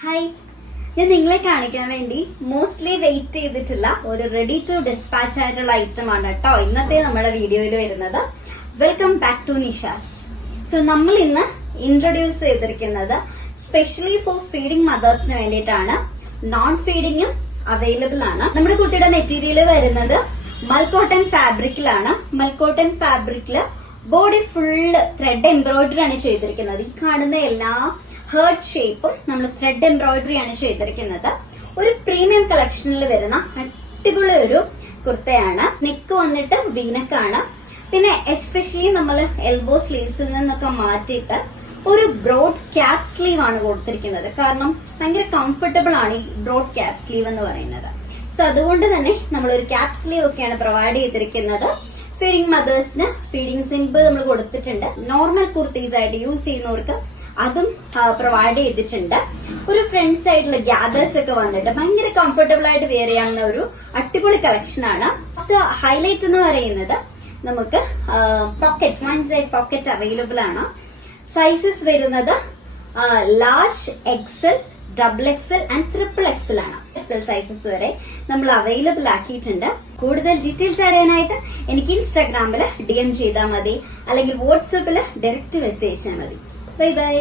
Hi, ഞാൻ നിങ്ങളെ കാണിക്കാൻ വേണ്ടി മോസ്റ്റ്ലി വെയിറ്റ് ചെയ്തിട്ടുള്ള ഒരു റെഡി ടു ഡിസ്പാച്ച് ആയിട്ടുള്ള ഐറ്റം ആണ് കേട്ടോ ഇന്നത്തെ നമ്മുടെ വീഡിയോയിൽ വരുന്നത്. Welcome back to Nisha's. So നമ്മൾ ഇന്ന് ഇൻട്രൊഡ്യൂസ് ചെയ്തിരിക്കുന്നത് സ്പെഷ്യലി ഫോർ ഫീഡിംഗ് മദേഴ്സിന് വേണ്ടിയിട്ടാണ്. നോൺ ഫീഡിംഗും അവൈലബിൾ ആണ്. നമ്മുടെ കുട്ടിയുടെ മെറ്റീരിയൽ വരുന്നത് മൽക്കോട്ടൺ ഫാബ്രിക്കിലാണ്. മൽക്കോട്ടൺ ഫാബ്രിക്കില് ബോഡി ഫുള്ള് ത്രെഡ് എംബ്രോയിഡറി ആണ് ചെയ്തിരിക്കുന്നത്. ഈ കാണുന്ന എല്ലാ ഹേർട്ട് ഷേപ്പും നമ്മൾ ത്രെഡ് എംബ്രോയിഡറി ആണ് ചെയ്തിരിക്കുന്നത്. ഒരു പ്രീമിയം കളക്ഷനിൽ വരുന്ന അടിപൊളി ഒരു കുർത്തയാണ്. നെക്ക് വന്നിട്ട് വീനക്കാണ്. പിന്നെ എസ്പെഷ്യലി നമ്മൾ എൽബോ സ്ലീവ്സിൽ നിന്നൊക്കെ മാറ്റിയിട്ട് ഒരു ബ്രോഡ് ക്യാപ് സ്ലീവ് ആണ് കൊടുത്തിരിക്കുന്നത്. കാരണം ഭയങ്കര കംഫർട്ടബിൾ ആണ് ഈ ബ്രോഡ് ക്യാപ് സ്ലീവ് എന്ന് പറയുന്നത്. സോ അതുകൊണ്ട് തന്നെ നമ്മൾ ഒരു ക്യാപ് സ്ലീവ് ഒക്കെയാണ് പ്രൊവൈഡ് ചെയ്തിരിക്കുന്നത്. ഫീഡിംഗ് മദേഴ്സിന് ഫീഡിംഗ് സിംബിൾ നമ്മൾ കൊടുത്തിട്ടുണ്ട്. നോർമൽ കുർത്തീസ് ആയിട്ട് യൂസ് ചെയ്യുന്നവർക്ക് അതും പ്രൊവൈഡ് ചെയ്തിട്ടുണ്ട്. ഒരു ഫ്രണ്ട് സൈഡിൽ ഗ്യാദേഴ്സ് ഒക്കെ വന്നിട്ട് ഭയങ്കര കംഫർട്ടബിൾ ആയിട്ട് വെയർ ചെയ്യാവുന്ന ഒരു അടിപൊളി കളക്ഷൻ ആണ്. ഹൈലൈറ്റ് എന്ന് പറയുന്നത് നമുക്ക് pocket, one side pocket available ആണ്. സൈസസ് വരുന്നത് large, XL, double XL and triple XL ആണ്. എക്സൽ സൈസസ് വരെ നമ്മൾ അവൈലബിൾ ആക്കിയിട്ടുണ്ട്. കൂടുതൽ ഡീറ്റെയിൽസ് അറിയാനായിട്ട് എനിക്ക് ഇൻസ്റ്റാഗ്രാമിൽ DM ചെയ്താൽ മതി, അല്ലെങ്കിൽ വാട്സാപ്പിൽ ഡയറക്റ്റ് മെസ്സേജ് ചെയ്താൽ മതി. Bye bye.